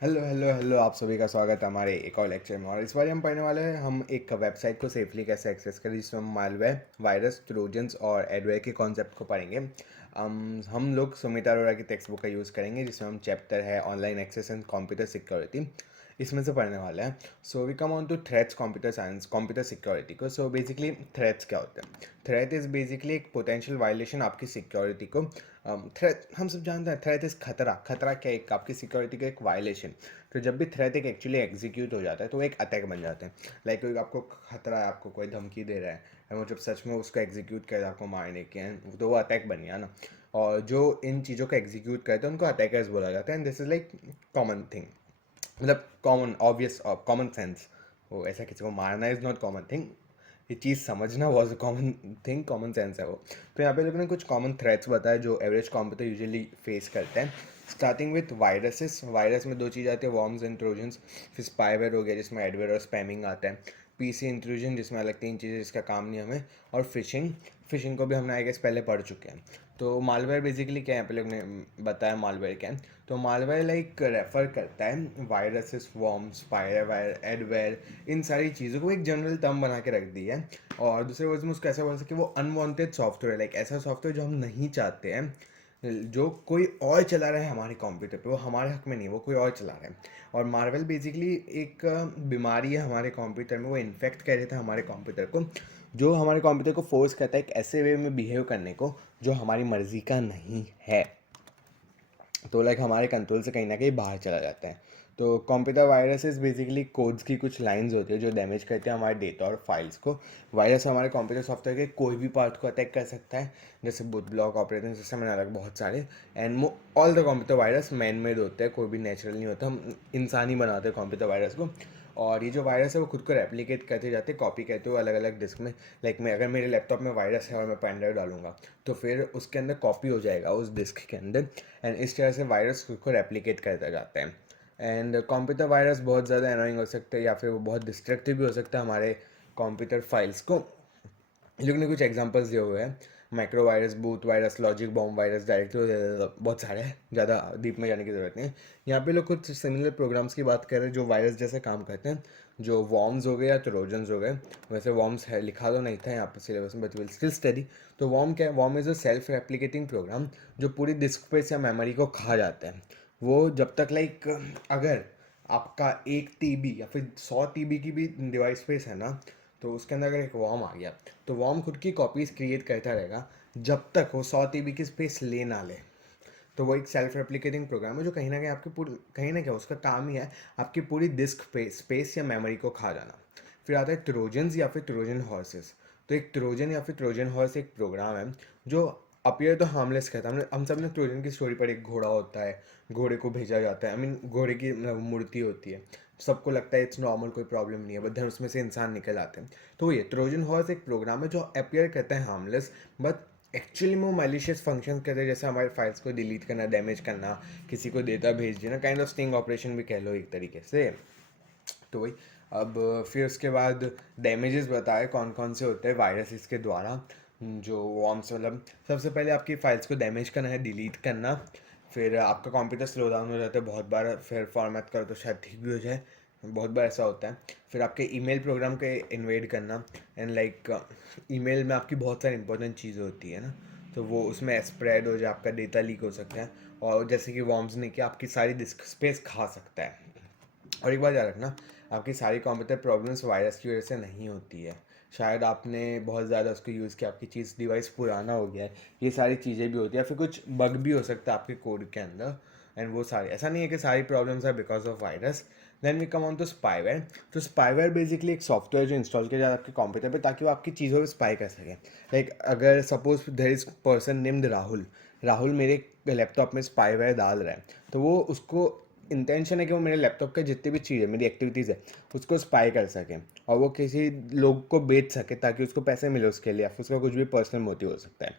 Hello hello hello, आप सभी का स्वागत है हमारे एक और लेक्चर में। और इस बार हम पढ़ने वाले हैं हम एक वेबसाइट को सेफली कैसे एक्सेस करें, जिसमें हम मालवेयर, वायरस, ट्रोजन्स और एडवेयर के कॉन्सेप्ट को पढ़ेंगे। हम लोग सुमित अरोड़ा की टेक्स्ट बुक का यूज़ करेंगे, जिसमें हम चैप्टर है online access and computer security, इसमें से पढ़ने वाले हैं। So we come on to threats computer science computer security को। सो बेसिकली थ्रेट्स क्या होते हैं? थ्रेट इज़ बेसिकली एक पोटेंशियल वायलेशन आपकी सिक्योरिटी को। थ्रेट हम सब जानते हैं, थ्रेट इज़ खतरा। खतरा क्या है? एक आपकी सिक्योरिटी का एक वायलेशन। तो जब भी थ्रेट एक एक्चुअली एग्जीक्यूट हो जाता है तो वो एक अटैक बन जाता है। लाइक कोई आपको खतरा है, आपको कोई धमकी दे रहा है, और वो जब सच में उसको एग्जीक्यूट करे आपको मारने के हैं, तो वो अटैक बन गया ना। और जो इन चीज़ों को एग्जीक्यूट करते हैं उनको अटैकर्स बोला जाता है। And this is like common thing, मतलब कॉमन ऑब्वियस कॉमन सेंस। वो ऐसा किसी को मारना इज़ नॉट कॉमन थिंग, ये चीज़ समझना was a common thing, common sense है वो। तो यहाँ पे लोगों ने कुछ कॉमन थ्रेट्स बताए जो एवरेज कंप्यूटर यूजुअली फेस करते हैं। Starting with viruses. वायरस में दो चीज़ आती है, वॉर्म्स एंड ट्रोजन्स। फिर स्पाईवेयर हो गया, जिसमें एडवेयर और स्पैमिंग आता है। पीसी इंट्रूजन, जिसमें अलग तीन चीज़ें जिसका काम नहीं हमें। और फिशिंग। फिशिंग को भी हमने आई गेस पहले पढ़ चुके हैं। तो मालवेयर बेसिकली क्या है, यहाँ पे लोग ने बताया मालवेयर क्या है। तो मालवेयर लाइक रेफर करता है वायरसेस, वॉर्म्स, स्पाईवेयर, एडवेयर, इन सारी चीज़ों को एक जनरल टर्म बना के रख दी है। और दूसरे वर्ड्स में उसको ऐसा बोल सके, वो अनवांटेड सॉफ्टवेयर, लाइक ऐसा सॉफ्टवेयर जो हम नहीं चाहते हैं, जो कोई और चला रहा है हमारे कंप्यूटर पे, वो हमारे हक में नहीं, वो कोई और चला रहा है। और मार्वल बेसिकली एक बीमारी है हमारे कंप्यूटर में, वो इन्फेक्ट कर देता है हमारे कंप्यूटर को, जो हमारे कंप्यूटर को फोर्स करता है एक ऐसे वे में बिहेव करने को जो हमारी मर्ज़ी का नहीं है। तो लाइक हमारे कंट्रोल से कहीं ना कहीं बाहर चला जाता है। तो कंप्यूटर वायरसेस बेसिकली कोड्स की कुछ लाइंस होती है जो डैमेज करते हैं हमारे डेटा और फाइल्स को। वायरस हमारे कंप्यूटर सॉफ्टवेयर के कोई भी पार्ट को अटैक कर सकता है, जैसे boot block, operating system and अलग बहुत सारे। And all the computer virus man made होते हैं, कोई भी नेचुरल नहीं होता, हम इंसान ही बनाते हैं कंप्यूटर वायरस को। और ये जो वायरस है वो खुद को रेप्लिकेट करते जाते, कॉपी करते हुए अलग अलग डिस्क में। लाइक मैं अगर मेरे लैपटॉप में वायरस है और मैं पेन ड्राइव डालूंगा, तो फिर उसके अंदर कॉपी हो जाएगा उस डिस्क के अंदर। एंड इस तरह से वायरस खुद को रेप्लिकेट करता जाता है। एंड कंप्यूटर वायरस बहुत ज़्यादा एनोइंग हो सकते हैं, या फिर वो बहुत डिस्ट्रक्टिव भी हो सकता है हमारे कंप्यूटर फाइल्स को। इन लोगों ने कुछ एग्जांपल्स दिए हुए हैं, micro virus, boot virus, logic bomb virus, directory, बहुत सारे हैं, ज़्यादा डीप में जाने की ज़रूरत नहीं है। यहाँ पे लोग कुछ सिमिलर प्रोग्राम्स की बात कर रहे हैं जो वायरस जैसे काम करते हैं, जो वॉर्म्स हो गए या ट्रोजन्स हो गए। वैसे वॉर्म्स है लिखा तो नहीं था यहाँ पर सिलेबस में, बट विल स्टिल स्टडी। तो वॉर्म क्या है? Worm is a self replicating program जो पूरी डिस्क स्पेस या मेमोरी को खा जाता है। वो जब तक लाइक अगर आपका 1 TB या फिर 100 TB की भी डिवाइस स्पेस है ना, तो उसके अंदर अगर एक वॉर्म आ गया, तो वॉर्म खुद की कॉपीज़ क्रिएट करता रहेगा जब तक वो 100 TB की स्पेस ले ना ले। तो वो एक सेल्फ रेप्लिकेटिंग प्रोग्राम है जो कहीं ना कहीं आपकी पूरी, कहीं ना कहीं उसका काम ही है आपकी पूरी डिस्क स्पेस या मेमोरी को खा जाना। फिर आता है ट्रोजन्स या फिर ट्रोजन हॉर्सेस। तो एक ट्रोजन या फिर ट्रोजन हॉर्स एक प्रोग्राम है जो अपीयर तो हार्मलेस कहता है। हम सब ने ट्रोजन की स्टोरी पर, एक घोड़ा होता है, घोड़े को भेजा जाता है, आई मीन घोड़े की मूर्ति होती है, सबको लगता है इट्स नॉर्मल, कोई प्रॉब्लम नहीं है, बट देन उसमें से इंसान निकल आते हैं। तो ये ट्रोजन हॉर्स एक प्रोग्राम है जो अपीयर करता है हार्मलेस, बट एक्चुअली में वो मैलिशियस फंक्शन करते हैं, जैसे हमारे फाइल्स को डिलीट करना, डैमेज करना, किसी को डेटा भेज देना, काइंड ऑफ स्टिंग ऑपरेशन भी कह लो एक तरीके से। तो वही। अब फिर उसके बाद डैमेजेस बताए कौन कौन से होते हैं वायरस इसके द्वारा, जो वॉर्म्स, मतलब सबसे पहले आपकी फाइल्स को डैमेज करना है, डिलीट करना। फिर आपका कंप्यूटर स्लो डाउन हो जाता है बहुत बार, फिर फॉर्मेट करो तो शायद ठीक भी हो जाए, बहुत बार ऐसा होता है। फिर आपके ईमेल प्रोग्राम के इन्वेड करना, एंड लाइक ईमेल में आपकी बहुत सारी इंपॉर्टेंट चीज़ें होती है ना, तो वो उसमें स्प्रेड हो जाए, आपका डेटा लीक हो सकता है। और जैसे कि वॉर्म्स ने किया, आपकी सारी डिस्क स्पेस खा सकता है। और एक बात याद रखना, आपकी सारी कंप्यूटर प्रॉब्लम्स वायरस की वजह से नहीं होती है। शायद आपने बहुत ज़्यादा उसको यूज़ किया, आपकी चीज़ डिवाइस पुराना हो गया है, ये सारी चीज़ें भी होती है। फिर कुछ बग भी हो सकता है आपके कोड के अंदर, एंड वो सारी, ऐसा नहीं है कि सारी प्रॉब्लम्स है because of virus. Then we come on to spyware. तो स्पाईवेयर बेसिकली एक सॉफ्टवेयर जो इंस्टॉल किया जाता है आपके कंप्यूटर पे, ताकि वो आपकी चीज़ों पर स्पाई कर सके। लाइक अगर suppose there is person named Rahul, Rahul मेरे लैपटॉप में स्पाईवेयर डाल रहा है, तो वो उसको इंटेंशन है कि वो मेरे लैपटॉप के जितनी भी चीज़ है, मेरी एक्टिविटीज़ है, उसको स्पाई कर सके, और वो किसी लोग को बेच सके ताकि उसको पैसे मिले उसके लिए, या फिर उसका कुछ भी पर्सनल मोटिव हो सकता है।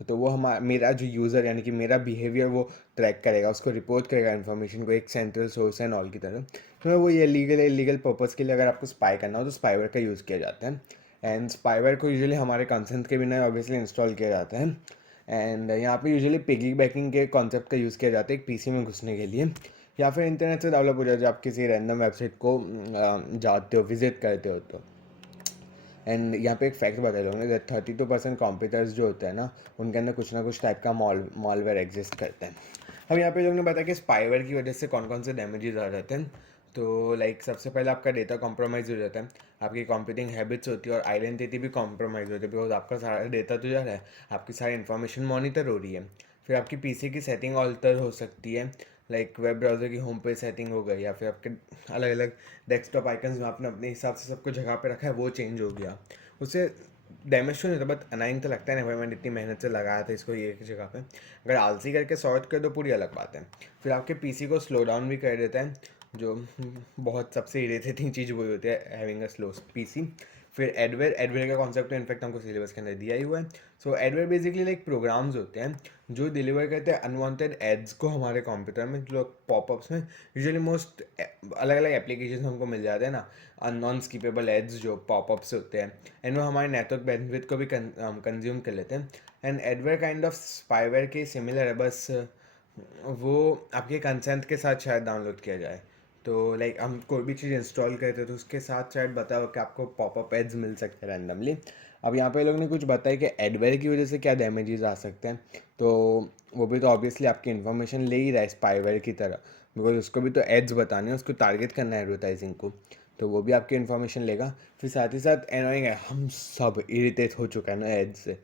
तो वो मेरा जो यूज़र यानी कि मेरा बिहेवियर वो ट्रैक करेगा, उसको रिपोर्ट करेगा इन्फॉर्मेशन को एक सेंट्रल सोर्स एंड ऑल की तरह। तो वो ये लीगल इलीगल पर्पज़ के लिए अगर आपको स्पाई करना हो तो स्पाईवेयर का यूज़ किया जाता है। एंड स्पाईवेयर को यूजुअली हमारे कंसेंट के बिना ऑब्वियसली इंस्टॉल किया जाता है। एंड यहाँ पे यूजुअली पिगी बैकिंग के कॉन्सेप्ट का यूज़ किया जाता है एक पीसी में घुसने के लिए। या फिर इंटरनेट से डेवलप हो जाए जब आप किसी रैंडम वेबसाइट को जाते हो, विजिट करते हो तो। एंड यहाँ पे एक फैक्ट बता दूँगा कि 32% कंप्यूटर्स जो होते हैं ना, उनके अंदर कुछ ना कुछ टाइप का मॉलवेयर एग्जिस्ट करता है। अब यहाँ पे लोगों ने बताया कि स्पाईवेयर की वजह से कौन कौन से डैमेजेस आ जाते हैं। तो लाइक सबसे पहले आपका डेटा कॉम्प्रोमाइज़ हो जाता है, आपकी कंप्यूटिंग हैबिट्स होती है और आइडेंटिटी भी कॉम्प्रोमाइज़ होती है, बिकॉज आपका सारा डेटा तो जा रहा है, आपकी सारी इन्फॉर्मेशन मॉनिटर हो रही है। फिर आपकी पीसी की सेटिंग ऑल्टर हो सकती है, लाइक वेब ब्राउज़र की होम पेज सेटिंग हो गई, या फिर आपके अलग अलग डेस्कटॉप आइकन्स जो आपने अपने हिसाब से सबको जगह पे रखा है वो चेंज हो गया। उससे डैमेज तो नहीं होता, बट अनाइंग तो लगता है ना, भाई मैंने इतनी मेहनत से लगाया था इसको ये एक जगह पे। अगर आलसी करके सॉर्ट कर दो पूरी अलग बात है। फिर आपके पीसी को स्लो डाउन भी कर देता है, जो बहुत सबसे इरिटेटिंग चीज़ वही होती है, हैविंग अ स्लो पीसी। फिर एडवेयर का कॉन्सेप्ट तो इनफैक्ट हमको सिलेबस के अंदर दिया ही हुआ है। सो एडवेयर बेसिकली लाइक प्रोग्राम्स होते हैं जो डिलीवर करते हैं अनवांटेड एड्स को हमारे कंप्यूटर में, जो पॉपअप्स में यूजुअली मोस्ट अलग अलग एप्लीकेशन हमको मिल जाते हैं ना, नॉन स्किपेबल एड्स जो पॉपअप्स होते हैं, एंड वो हमारे नेटवर्क बैंडविड्थ को भी कंज्यूम कर लेते हैं। And adware kind of spyware के सिमिलर है, बस वो आपके कंसेंट के साथ शायद डाउनलोड किया जाए। तो लाइक हम कोई भी चीज़ इंस्टॉल करते हैं तो उसके साथ शायद बताओ कि आपको पॉपअप एड्स मिल सकते हैं रैंडमली। अब यहाँ पे लोग ने कुछ बताया कि एडवेयर की वजह से क्या डैमेजेस आ सकते हैं। तो वो भी तो ऑब्वियसली आपकी इन्फॉर्मेशन ले ही रहा है स्पाईवेयर की तरह, बिकॉज उसको भी तो एड्स बताने हैं, उसको टारगेट करना है एडवर्टाइजिंग को, तो वो भी आपकी इन्फॉर्मेशन लेगा। फिर साथ ही साथ एनोइंग है, हम सब इरिटेट हो चुका है ना एड्स से।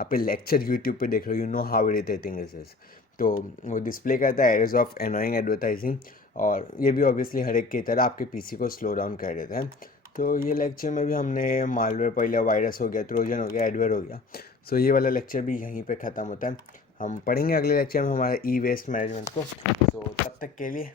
आप लेक्चर यूट्यूब पे देख रहे हो, you know how irritating is this. तो वो डिस्प्ले करता है एरेज ऑफ एनोइंग एडवर्टाइजिंग, और ये भी ऑब्वियसली हर एक की तरह आपके पीसी को स्लो डाउन कर देता है। तो ये लेक्चर में भी हमने मालवेयर पहले वायरस हो गया, ट्रोजन हो गया, एडवेयर हो गया। सो ये वाला लेक्चर भी यहीं पे ख़त्म होता है। हम पढ़ेंगे अगले लेक्चर में हमारा ई वेस्ट मैनेजमेंट को। सो तब तक के लिए